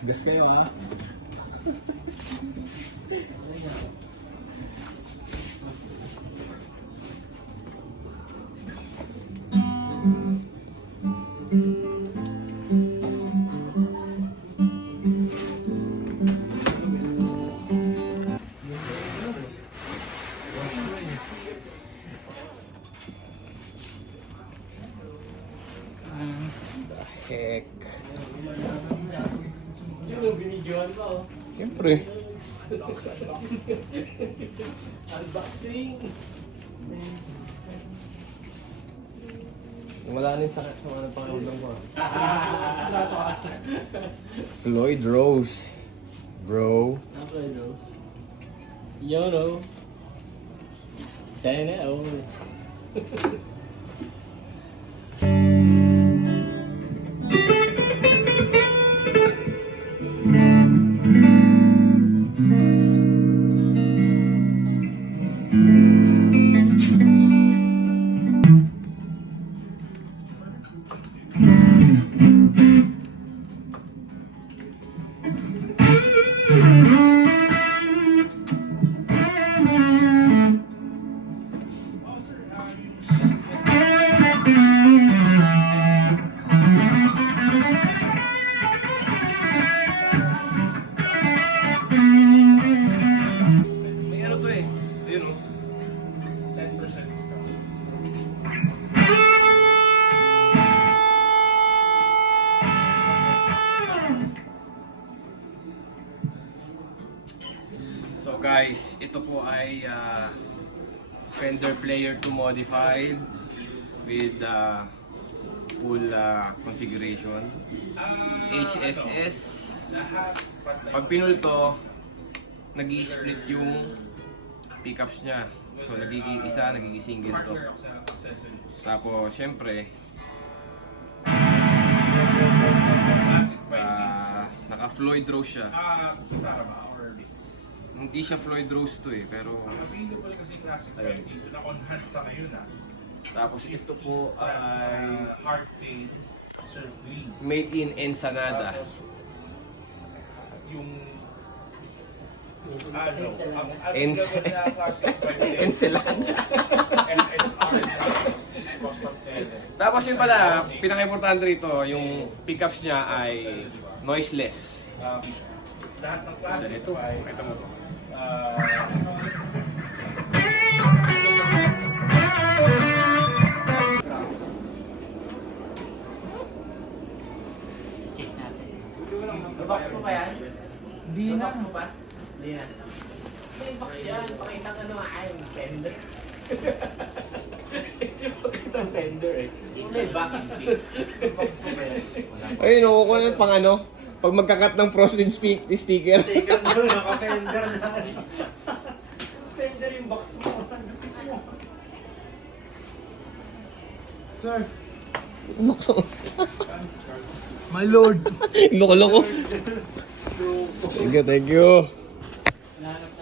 Gas-gas kayo ha. Heck. Yung binidyoan pa oh. Siyempre. Unboxing. Wala na yung sakit sa mga pangalan ko. Strato Astra. Floyd Rose. Bro. Okay, bro. YOLO. Sana all. May ano to eh. Ayun o. 10% discount. So guys, ito po ay Fender Player 2 modified with full configuration. HSS. Pag pinul to, nag-i-split yung pickups niya. So nagiging isa, nagiging single to. Tapos syempre, naka Floyd Rose siya. Hindi siya Floyd Rose to eh, pero ayun. Tapos ito po ay made in Ensenada. Yung Ensenada. custom tele. Tapos yun pala, pinaka-importante rito, yung pickups niya ay noiseless. Lahat ng klase Ito, pakita mo to. Check natin. Box mo ba yan? Hindi na. Box mo ba? Hindi na. May box yan. Pakita ka naman. Ay, Fender. Pakita ang Fender eh. Yung may box eh. Box mo ba yan? Ayun, nakukuha na yung pang ano, pag magkakat ng frosted sticker. Take up mo, naka-Fender na. Fender yung box mo. Sir. My lord. Loko-loko. Thank you, thank you. Nahanap